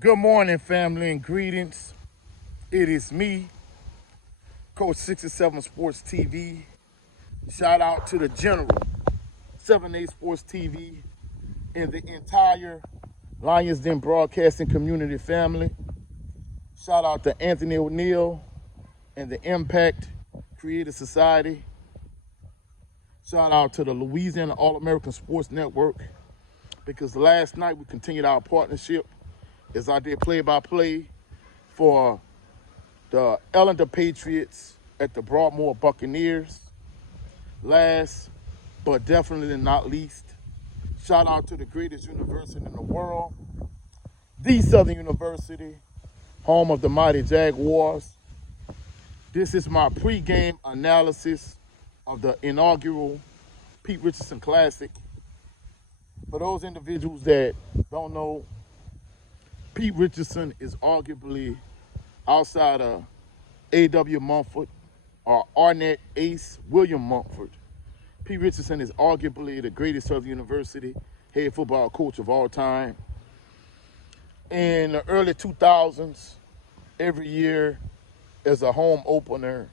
Good morning, family, and greetings. It is me, Coach 67 Sports TV. Shout out to the General, 7A Sports TV, and the entire Lions Den Broadcasting community family. Shout out to Anthony O'Neill and the Impact Creative Society. Shout out to the Louisiana All-American Sports Network, because last night we continued our partnership as I did play-by-play for the Ellender Patriots at the Broadmoor Buccaneers. Last but definitely not least, shout out to the greatest university in the world, the Southern University, home of the mighty Jaguars. This is my pregame analysis of the inaugural Pete Richardson Classic. For those individuals that don't know, Pete Richardson is arguably, outside of A.W. Mumford or Arnett Ace William Mumford, Pete Richardson is arguably the greatest Southern University head football coach of all time. In the early 2000s, every year as a home opener,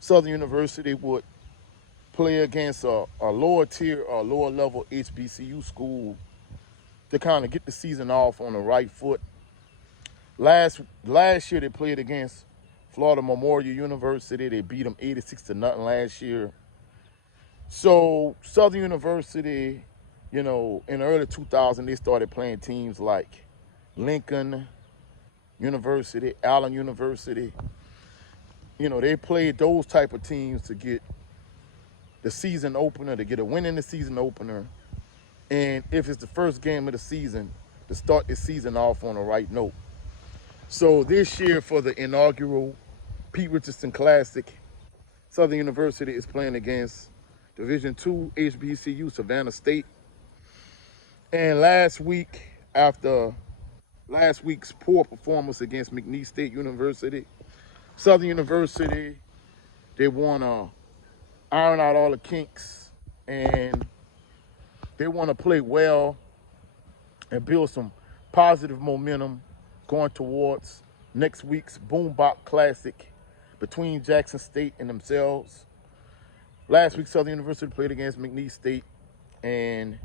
Southern University would play against a lower tier or lower level HBCU school to kind of get the season off on the right foot. Last year they played against Florida Memorial University. They beat them 86-0 last year. So Southern University, in the early 2000s, they started playing teams like Lincoln University, Allen University. They played those type of teams to get the season opener, to get a win in the season opener. And if it's the first game of the season, to start the season off on the right note. So this year for the inaugural Pete Richardson Classic, Southern University is playing against Division II HBCU Savannah State. And last week, after last week's poor performance against McNeese State University, Southern University, they want to iron out all the kinks, and they want to play well and build some positive momentum going towards next week's Boombox Classic between Jackson State and themselves. Last week, Southern University played against McNeese State, and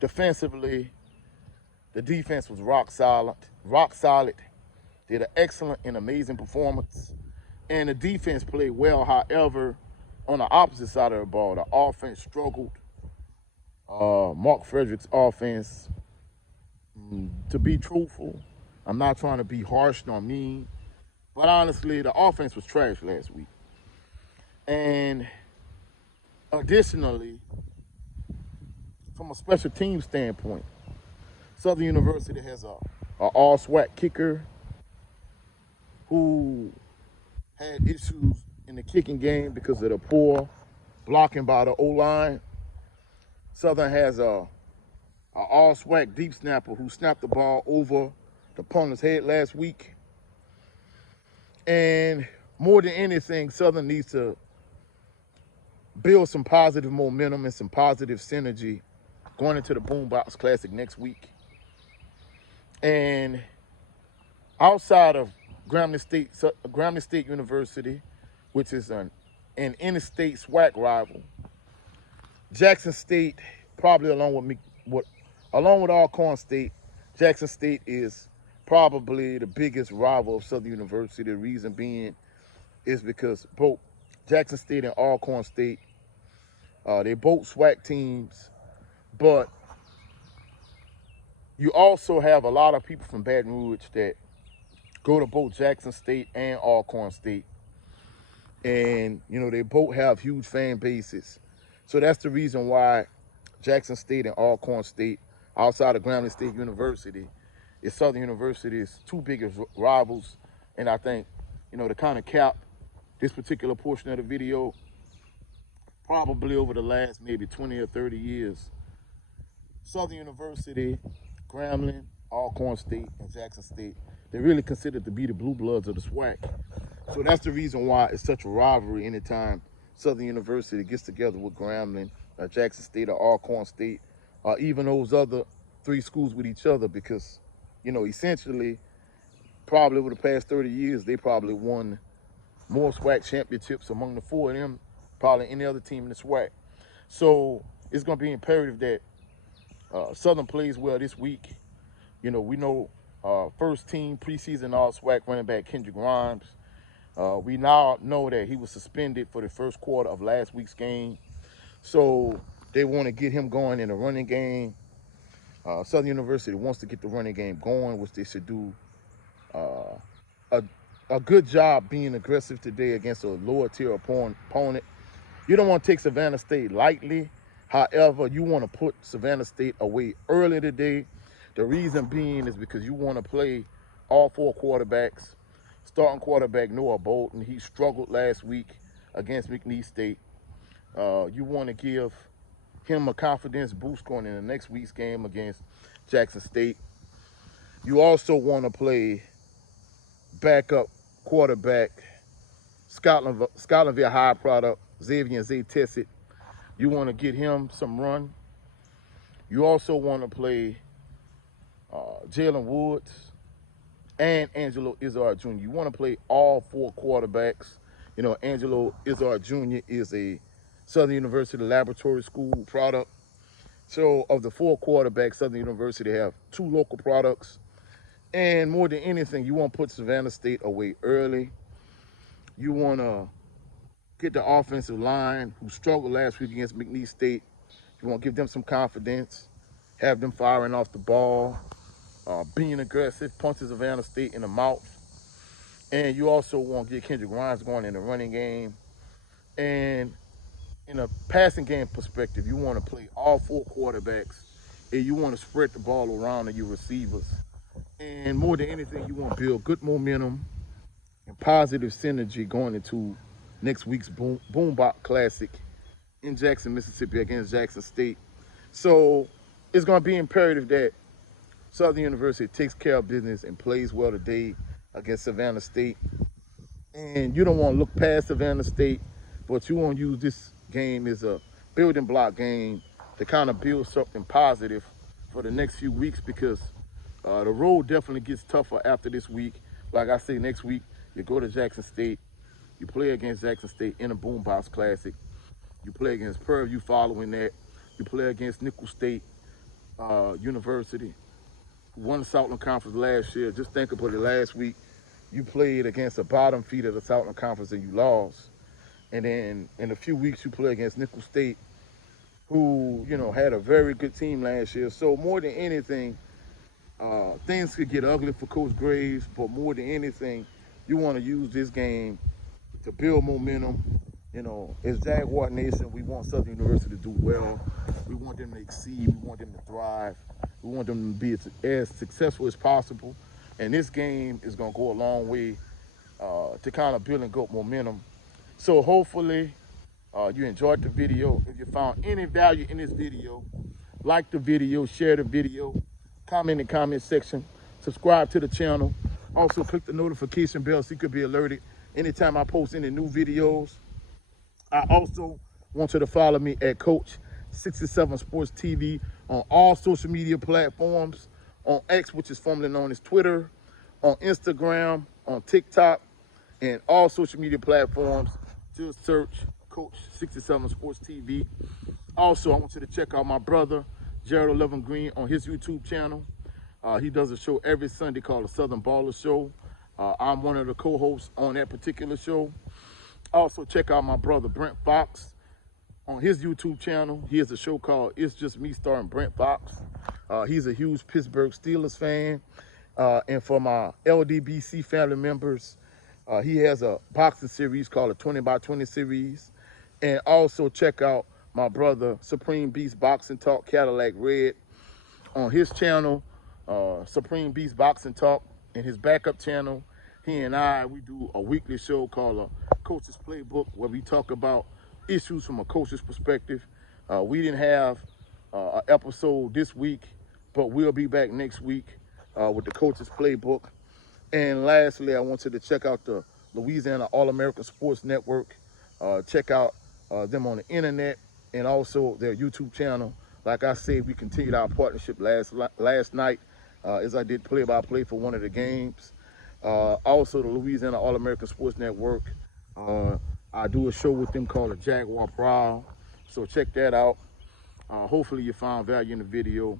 defensively, the defense was rock solid. Did an excellent and amazing performance, and the defense played well. However, on the opposite side of the ball, the offense struggled. Mark Frederick's offense, to be truthful, I'm not trying to be harsh nor mean, but honestly, the offense was trash last week. And additionally, from a special team standpoint, Southern University has a all-SWAC kicker who had issues in the kicking game because of the poor blocking by the O-line. Southern has a all-SWAC deep snapper who snapped the ball over the opponent's head last week. And more than anything, Southern needs to build some positive momentum and some positive synergy going into the Boombox Classic next week. And outside of Grambling State University, which is an interstate SWAC rival, Jackson State, probably along with Alcorn State, Jackson State is probably the biggest rival of Southern University. The reason being is because both Jackson State and Alcorn State, they're both SWAC teams, but you also have a lot of people from Baton Rouge that go to both Jackson State and Alcorn State. And, they both have huge fan bases. So that's the reason why Jackson State and Alcorn State, outside of Grambling State University, is Southern University's two biggest rivals. And I think, to kind of cap this particular portion of the video, probably over the last maybe 20 or 30 years, Southern University, Grambling, Alcorn State, and Jackson State, they're really considered to be the blue bloods of the SWAC. So that's the reason why it's such a rivalry anytime Southern University gets together with Grambling, Jackson State, or Alcorn State, or even those other three schools with each other, because, essentially, probably over the past 30 years, they probably won more SWAC championships among the four of them, probably any other team in the SWAC. So it's going to be imperative that Southern plays well this week. You know, we know first team preseason all SWAC running back Kendrick Grimes. We now know that he was suspended for the first quarter of last week's game. So they want to get him going in the running game. Southern University wants to get the running game going, which they should do a good job being aggressive today against a lower tier opponent. You don't want to take Savannah State lightly. However, you want to put Savannah State away early today. The reason being is because you want to play all four quarterbacks. Starting quarterback Noah Bolton, he struggled last week against McNeese State. You want to give him a confidence boost going in the next week's game against Jackson State. You also want to play backup quarterback Scotlandville High product Xavier Tessit. You want to get him some run. You also want to play Jalen Woods and Angelo Izzard Jr. You want to play all four quarterbacks. You know, Angelo Izzard Jr. is a Southern University Laboratory School product. So of the four quarterbacks, Southern University have two local products. And more than anything, you want to put Savannah State away early. You want to get the offensive line, who struggled last week against McNeese State. You want to give them some confidence, have them firing off the ball, being aggressive, punches Savannah State in the mouth. And you also want to get Kendrick Grimes going in the running game. And in a passing game perspective, you want to play all four quarterbacks, and you want to spread the ball around to your receivers. And more than anything, you want to build good momentum and positive synergy going into next week's Boombox Classic in Jackson, Mississippi against Jackson State. So it's going to be imperative that Southern University takes care of business and plays well today against Savannah State. And you don't want to look past Savannah State, but you want to use this game as a building block game to kind of build something positive for the next few weeks, because the road definitely gets tougher after this week. Like I say, next week, you go to Jackson State. You play against Jackson State in a Boombox Classic. You play against Prairie View following that. You play against Nicholls State University, who won the Southland Conference last year. Just think about it, last week, you played against the bottom feed of the Southland Conference and you lost. And then in a few weeks, you play against Nicholls State, who, you know, had a very good team last year. So more than anything, things could get ugly for Coach Graves, but more than anything, you want to use this game to build momentum. You know, as Jaguar Nation, we want Southern University to do well. We want them to exceed. We want them to thrive. We want them to be as successful as possible. And this game is going to go a long way to kind of build and go momentum. So hopefully you enjoyed the video. If you found any value in this video, like the video, share the video, comment in the comment section, subscribe to the channel. Also click the notification bell so you could be alerted anytime I post any new videos. I also want you to follow me at Coach 67 Sports TV on all social media platforms, on X, which is formerly known as Twitter, on Instagram, on TikTok, and all social media platforms. Just search Coach 67 Sports TV. Also, I want you to check out my brother, Gerald 11 Green, on his YouTube channel. He does a show every Sunday called the Southern Baller Show. I'm one of the co-hosts on that particular show. Also, check out my brother, Brent Fox, on his YouTube channel. He has a show called It's Just Me, starring Brent Fox. He's a huge Pittsburgh Steelers fan. And for my LDBC family members, he has a boxing series called a 20 by 20 series. And also check out my brother, Supreme Beast Boxing Talk, Cadillac Red, on his channel, Supreme Beast Boxing Talk. In his backup channel, he and we do a weekly show called a Coach's Playbook, where we talk about issues from a coach's perspective. We didn't have an episode this week, but we'll be back next week with the Coach's Playbook. And lastly, I want you to check out the Louisiana All-American Sports Network. Check out them on the internet and also their YouTube channel. Like I said, we continued our partnership last night as I did play-by-play for one of the games. Also, the Louisiana All-American Sports Network. I do a show with them called the Jaguar Prowl. So check that out. Hopefully you found value in the video.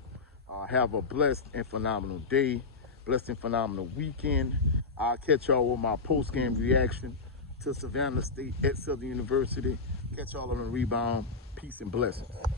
Have a blessed and phenomenal day. Blessed and phenomenal weekend. I'll catch y'all with my post-game reaction to Savannah State at Southern University. Catch y'all on the rebound. Peace and blessings.